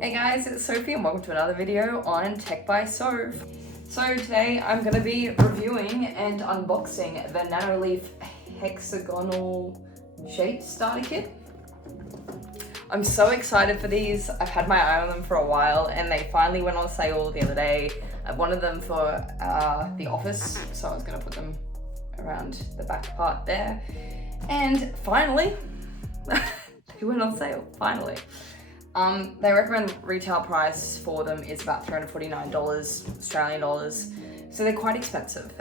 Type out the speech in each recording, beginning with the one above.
Hey guys, it's Sophie and welcome to another video on Tech by Soph. So today I'm going to be reviewing and unboxing the Nanoleaf hexagonal shape starter kit. I'm so excited for these. I've had my eye on them for a while and they finally went on sale the other day. I wanted them for the office, so I was going to put them around the back part there. And finally, they went on sale, finally. They recommend retail price for them is about $349 Australian dollars, so they're quite expensive.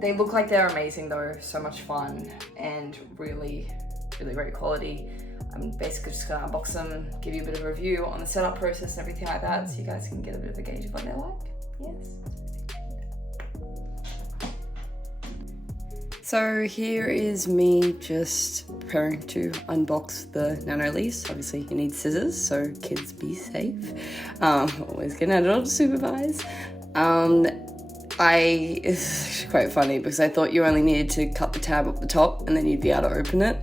They look like they're amazing though, so much fun and really great quality. I'm basically just gonna unbox them, give you a bit of a review on the setup process and everything like that, so you guys can get a bit of a gauge of what they're like. Yes. So here is me just preparing to unbox the Nanoleafs. Obviously you need scissors, so kids be safe. Always get an adult to supervise. It's actually quite funny because I thought you only needed to cut the tab up the top and then you'd be able to open it,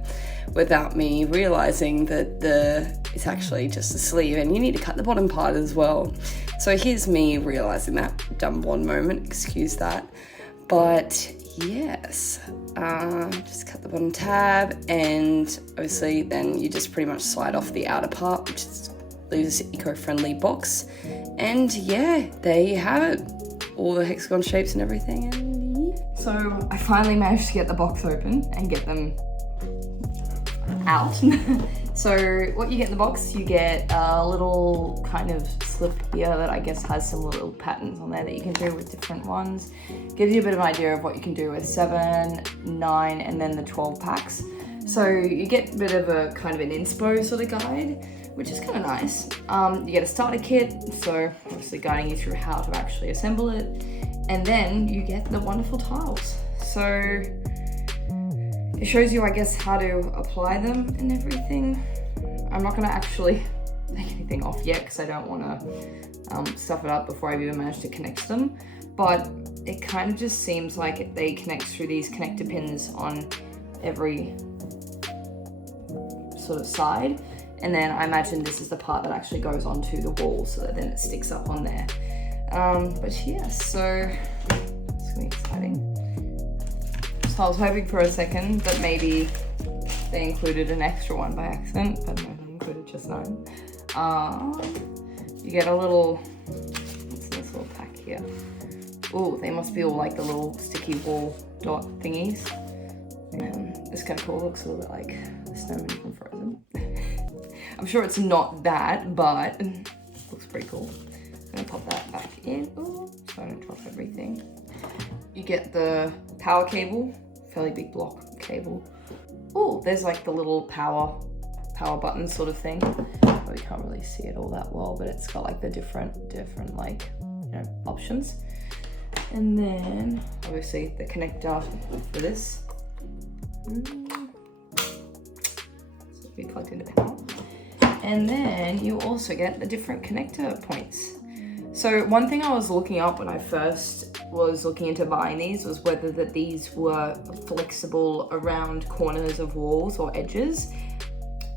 without me realizing that it's actually just a sleeve and you need to cut the bottom part as well. So here's me realizing that. Dumb blonde moment, excuse that. But yes, just cut the bottom tab and obviously then you just pretty much slide off the outer part, which leaves an eco-friendly box. And yeah, there you have it. All the hexagon shapes and everything. And yeah. So I finally managed to get the box open and get them out. So what you get in the box, you get a little kind of slip here that I guess has some little patterns on there that you can do with different ones. Gives you a bit of an idea of what you can do with 7, 9, and then the 12 packs. So you get a bit of a kind of an inspo sort of guide, which is kind of nice. You get a starter kit, so obviously guiding you through how to actually assemble it. And then you get the wonderful tiles. So it shows you, I guess, how to apply them and everything. I'm not gonna actually take anything off yet because I don't wanna stuff it up before I've even managed to connect them. But it kind of just seems like they connect through these connector pins on every sort of side. And then I imagine this is the part that actually goes onto the wall so that then it sticks up on there. But yeah, so it's gonna be exciting. So I was hoping for a second that maybe they included an extra one by accident, but no, they included just 9. You get a little, what's this little pack here? Oh, they must be all like the little sticky wall dot thingies. It's kind of cool, looks a little bit like the snowman from Frozen. I'm sure it's not that, but it looks pretty cool. I'm gonna pop that back in, so I don't drop everything. You get the power cable, fairly big block cable. Oh, there's like the little power button sort of thing. But you can't really see it all that well, but it's got like the different like, you know, options. And then obviously the connector for this. So we plugged into power. And then you also get the different connector points. So one thing I was looking up when I first was looking into buying these was whether that these were flexible around corners of walls or edges.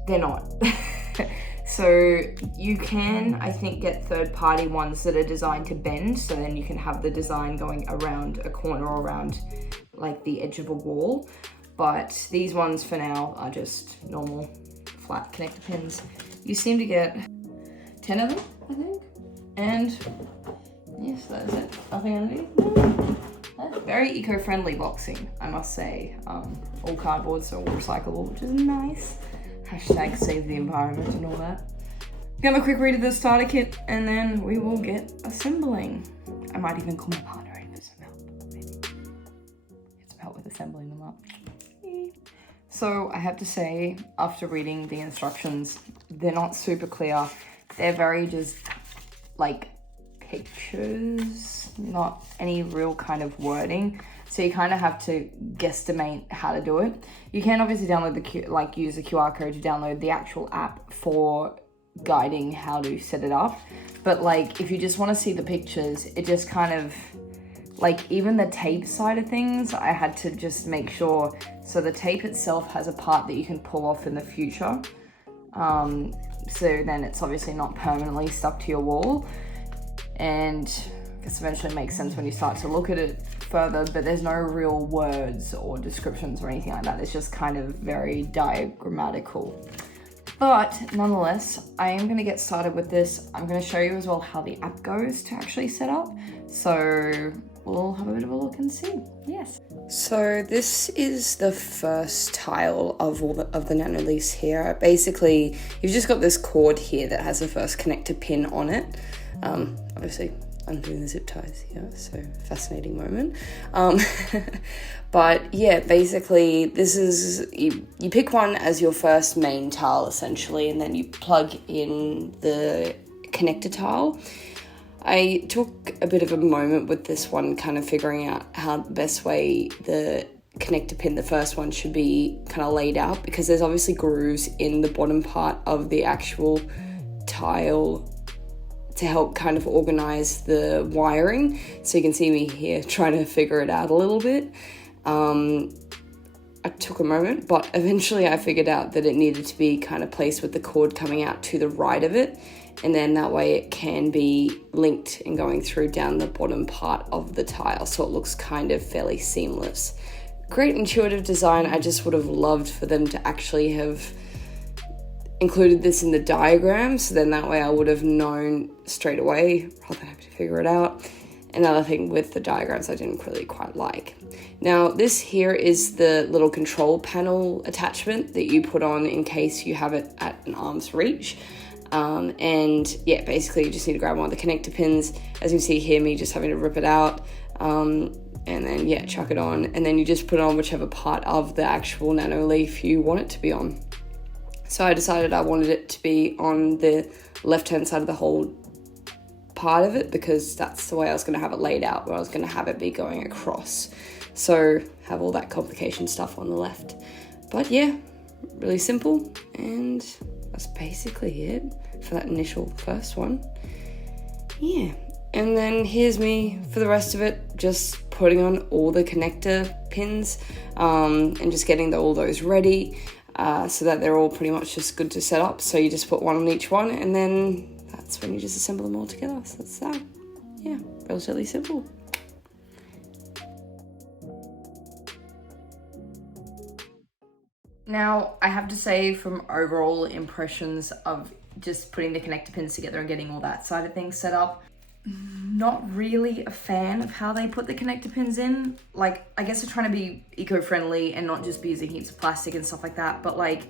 They're not. So you can, I think, get third-party ones that are designed to bend, so then you can have the design going around a corner or around like the edge of a wall. But these ones for now are just normal flat connector pins. You seem to get 10 of them, I think. And yes, that is it. Nothing underneath. That's very eco-friendly boxing, I must say. All cardboard, so all recyclable, which is nice. Hashtag save the environment and all that. Give them a quick read of the starter kit and then we will get assembling. I might even call my partner in for some help. Maybe get some help with assembling them up. So I have to say, after reading the instructions, they're not super clear. They're very just like pictures, not any real kind of wording. So you kind of have to guesstimate how to do it. You can obviously download use the QR code to download the actual app for guiding how to set it up. But like, if you just want to see the pictures, it just kind of, like even the tape side of things, I had to just make sure. So the tape itself has a part that you can pull off in the future. so then it's obviously not permanently stuck to your wall. And I guess eventually it makes sense when you start to look at it further, but there's no real words or descriptions or anything like that. It's just kind of very diagrammatical. But nonetheless, I am going to get started with this. I'm going to show you as well how the app goes to actually set up. So we'll have a bit of a look and see. Yes. So this is the first tile of the Nanoleafs here. Basically, you've just got this cord here that has the first connector pin on it. Obviously, undoing the zip ties here, so fascinating moment. But yeah, basically this is, you pick one as your first main tile essentially, and then you plug in the connector tile. I took a bit of a moment with this one, kind of figuring out how the best way the connector pin, the first one, should be kind of laid out, because there's obviously grooves in the bottom part of the actual tile to help kind of organize the wiring. So you can see me here trying to figure it out a little bit. I took a moment, but eventually I figured out that it needed to be kind of placed with the cord coming out to the right of it, and then that way it can be linked and going through down the bottom part of the tile, so it looks kind of fairly seamless. Great intuitive design. I just would have loved for them to actually have included this in the diagram, so then that way I would have known straight away rather than having to figure it out. Another thing with the diagrams I didn't really quite like. Now this here is the little control panel attachment that you put on in case you have it at an arm's reach. And yeah, basically you just need to grab one of the connector pins. As you can see here, me just having to rip it out, and then yeah, chuck it on, and then you just put it on whichever part of the actual Nanoleaf you want it to be on. So I decided I wanted it to be on the left-hand side of the whole part of it, because that's the way I was going to have it laid out, where I was going to have it be going across. So have all that complication stuff on the left. But yeah, really simple, and that's basically it for that initial first one. Yeah, and then here's me for the rest of it, just putting on all the connector pins, and just getting all those ready. So that they're all pretty much just good to set up. So you just put one on each one, and then that's when you just assemble them all together. So that's that. Yeah, relatively simple. Now, I have to say, from overall impressions of just putting the connector pins together and getting all that side of things set up, not really a fan of how they put the connector pins in. Like, I guess they're trying to be eco-friendly and not just be using heaps of plastic and stuff like that, but like,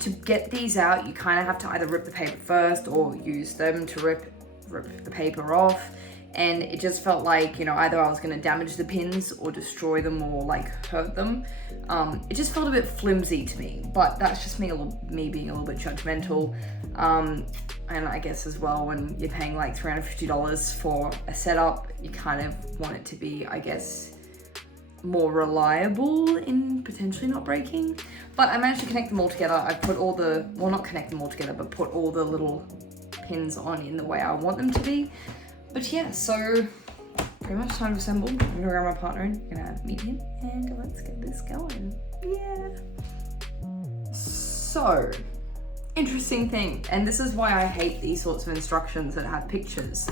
to get these out, you kind of have to either rip the paper first or use them to rip the paper off. And it just felt like, you know, either I was going to damage the pins or destroy them or like hurt them. It just felt a bit flimsy to me, but that's just me being a little bit judgmental. And I guess as well, when you're paying like $350 for a setup, you kind of want it to be, I guess, more reliable in potentially not breaking. But I managed to connect them all together. I put all the, well, not connect them all together, but put all the little pins on in the way I want them to be. But yeah, so pretty much time to assemble. I'm gonna grab my partner in, gonna meet him, and let's get this going. Yeah. So, interesting thing, and this is why I hate these sorts of instructions that have pictures.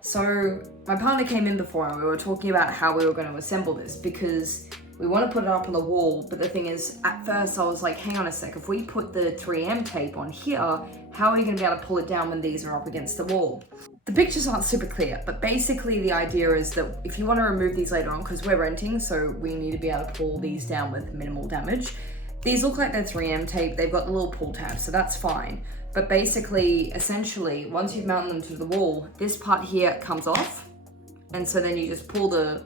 So my partner came in before and we were talking about how we were going to assemble this, because we want to put it up on the wall, but the thing is, at first I was like, hang on a sec, if we put the 3M tape on here, how are you going to be able to pull it down when these are up against the wall? The pictures aren't super clear, but basically the idea is that if you want to remove these later on, because we're renting, so we need to be able to pull these down with minimal damage. These look like they're 3M tape, they've got the little pull tab, so that's fine. But basically, essentially, once you've mounted them to the wall, this part here comes off, and so then you just pull the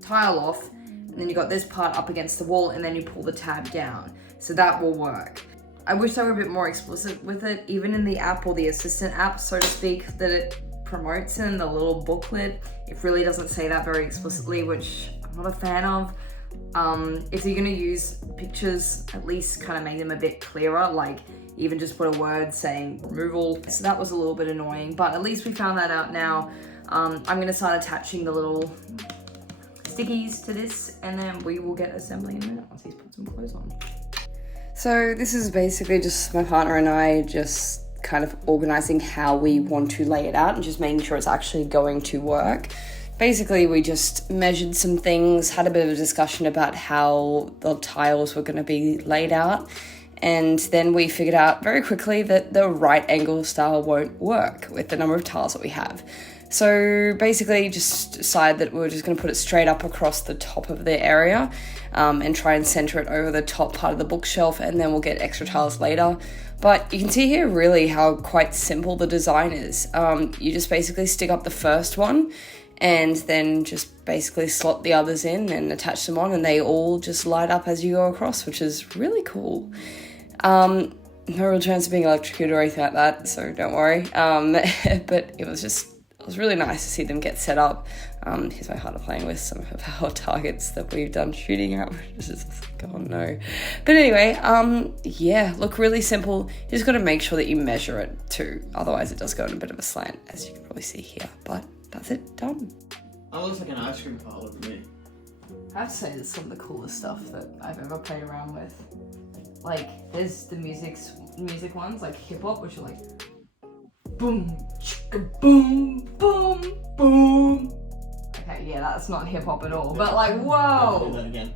tile off, and then you got this part up against the wall, and then you pull the tab down. So that will work. I wish they were a bit more explicit with it, even in the app, or the assistant app, so to speak, that it promotes in the little booklet. It really doesn't say that very explicitly, which I'm not a fan of. If you're gonna use pictures, at least kind of make them a bit clearer, like even just put a word saying removal. So that was a little bit annoying, but at least we found that out now. I'm gonna start attaching the little stickies to this, and then we will get assembling in a minute once he's put some clothes on. So this is basically just my partner and I just kind of organizing how we want to lay it out and just making sure it's actually going to work. Basically, we just measured some things, had a bit of a discussion about how the tiles were going to be laid out, and then we figured out very quickly that the right angle style won't work with the number of tiles that we have. So basically just decided that we were just going to put it straight up across the top of the area and try and center it over the top part of the bookshelf, and then we'll get extra tiles later. But you can see here really how quite simple the design is. You just basically stick up the first one and then just basically slot the others in and attach them on, and they all just light up as you go across, which is really cool. No real chance of being electrocuted or anything like that, so don't worry. But it was really nice to see them get set up. Here's my partner playing with some of our targets that we've done shooting at, which is just like, oh no. But anyway, yeah, look really simple. You just got to make sure that you measure it too. Otherwise it does go in a bit of a slant, as you can probably see here. But that's it, done. That looks like an ice cream parlor to me. I have to say, it's some of the coolest stuff that I've ever played around with. Like, there's the music ones, like hip hop, which are like boom, chicka, boom, boom, boom. Okay, yeah, that's not hip hop at all, but like, whoa. Do that again.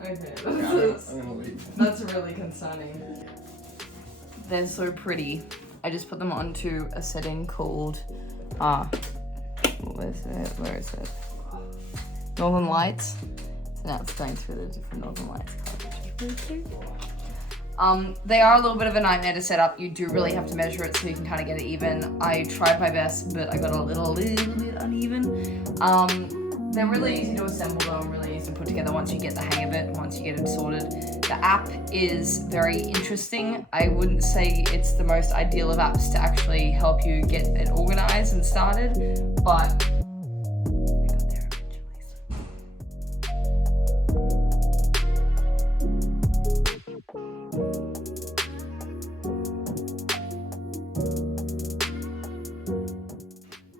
Okay, that's really concerning. They're so pretty. I just put them onto a setting called, where is it? Northern Lights. So now it's going through the different Northern Lights colors, which is really cute. They are a little bit of a nightmare to set up. You do really have to measure it so you can kind of get it even. I tried my best, but I got a little bit uneven. They're really easy to assemble though, and really easy to put together once you get the hang of it, once you get it sorted. The app is very interesting. I wouldn't say it's the most ideal of apps to actually help you get it organized and started, but I got there eventually.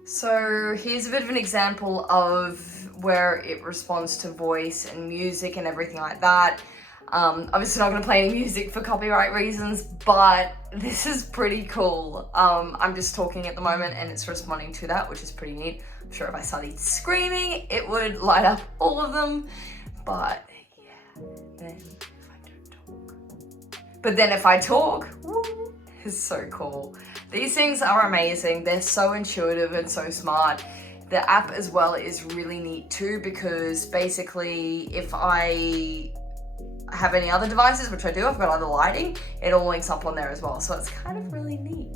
So here's a bit of an example of where it responds to voice and music and everything like that. Obviously not going to play any music for copyright reasons, but this is pretty cool. I'm just talking at the moment and it's responding to that, which is pretty neat. I'm sure if I started screaming, it would light up all of them, but yeah, then if I don't talk. But then if I talk, woo, it's so cool. These things are amazing. They're so intuitive and so smart. The app as well is really neat too, because basically if I have any other devices, which I do, I've got other lighting, it all links up on there as well. So it's kind of really neat.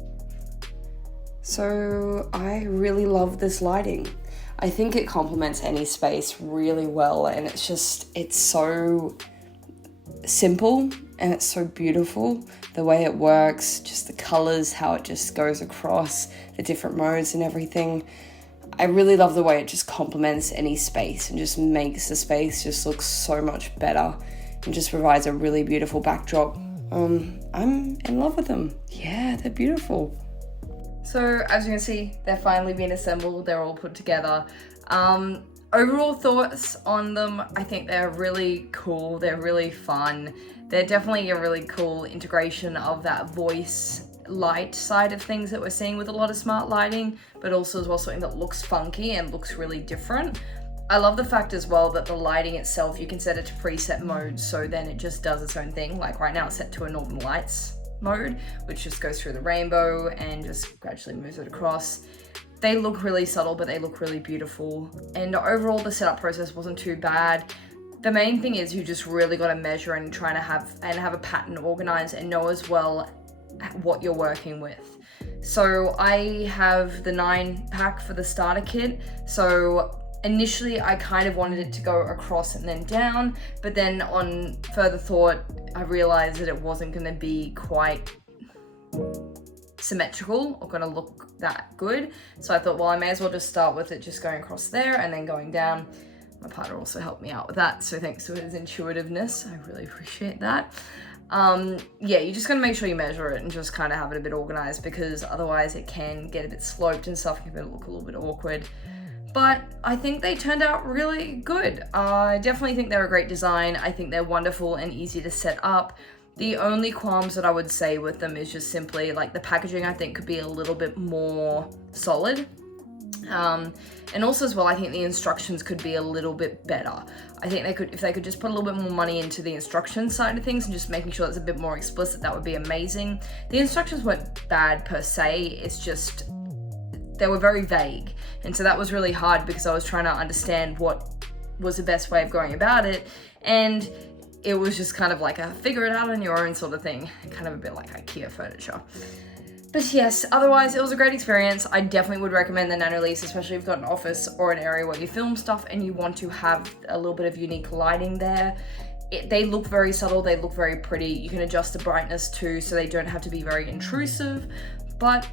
So I really love this lighting. I think it complements any space really well, and it's so simple and it's so beautiful. The way it works, just the colors, how it just goes across the different modes and everything. I really love the way it just complements any space and just makes the space just look so much better and just provides a really beautiful backdrop. I'm in love with them. Yeah, they're beautiful. So as you can see, they're finally being assembled. They're all put together. Overall thoughts on them, I think they're really cool. They're really fun. They're definitely a really cool integration of that voice light side of things that we're seeing with a lot of smart lighting, but also as well something that looks funky and looks really different. I love the fact as well that the lighting itself, you can set it to preset modes, so then it just does its own thing. Like right now it's set to a Northern Lights mode, which just goes through the rainbow and just gradually moves it across. They look really subtle, but they look really beautiful. And overall, the setup process wasn't too bad. The main thing is you just really got to measure and try to have a pattern organized and know as well what you're working with. So I have the 9-pack for the starter kit. So initially I kind of wanted it to go across and then down, but then on further thought, I realized that it wasn't going to be quite symmetrical or going to look that good. So I thought, well, I may as well just start with it just going across there and then going down. My partner also helped me out with that, so thanks to his intuitiveness, I really appreciate that. Yeah, you just gotta make sure you measure it and just kind of have it a bit organized, because otherwise it can get a bit sloped and stuff, and can look a little bit awkward. But I think they turned out really good. I definitely think they're a great design. I think they're wonderful and easy to set up. The only qualms that I would say with them is just simply like the packaging, I think, could be a little bit more solid. And also as well, I think the instructions could be a little bit better. I think if they could just put a little bit more money into the instruction side of things and just making sure it's a bit more explicit, that would be amazing. The instructions weren't bad per se, it's just, they were very vague. And so that was really hard because I was trying to understand what was the best way of going about it. And it was just kind of like a figure it out on your own sort of thing. Kind of a bit like IKEA furniture. But yes, otherwise it was a great experience. I definitely would recommend the Nanoleafs, especially if you've got an office or an area where you film stuff and you want to have a little bit of unique lighting there. They look very subtle, they look very pretty. You can adjust the brightness too, so they don't have to be very intrusive. But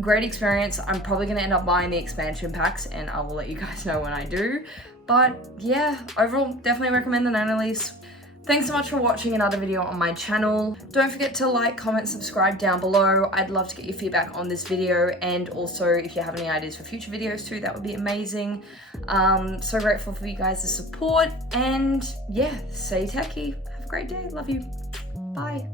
great experience. I'm probably gonna end up buying the expansion packs, and I will let you guys know when I do. But yeah, overall, definitely recommend the Nanoleafs. Thanks so much for watching another video on my channel. Don't forget to like, comment, subscribe down below. I'd love to get your feedback on this video, and also if you have any ideas for future videos too, that would be amazing. So grateful for you guys' support, and yeah, stay techie. Have a great day. Love you. Bye.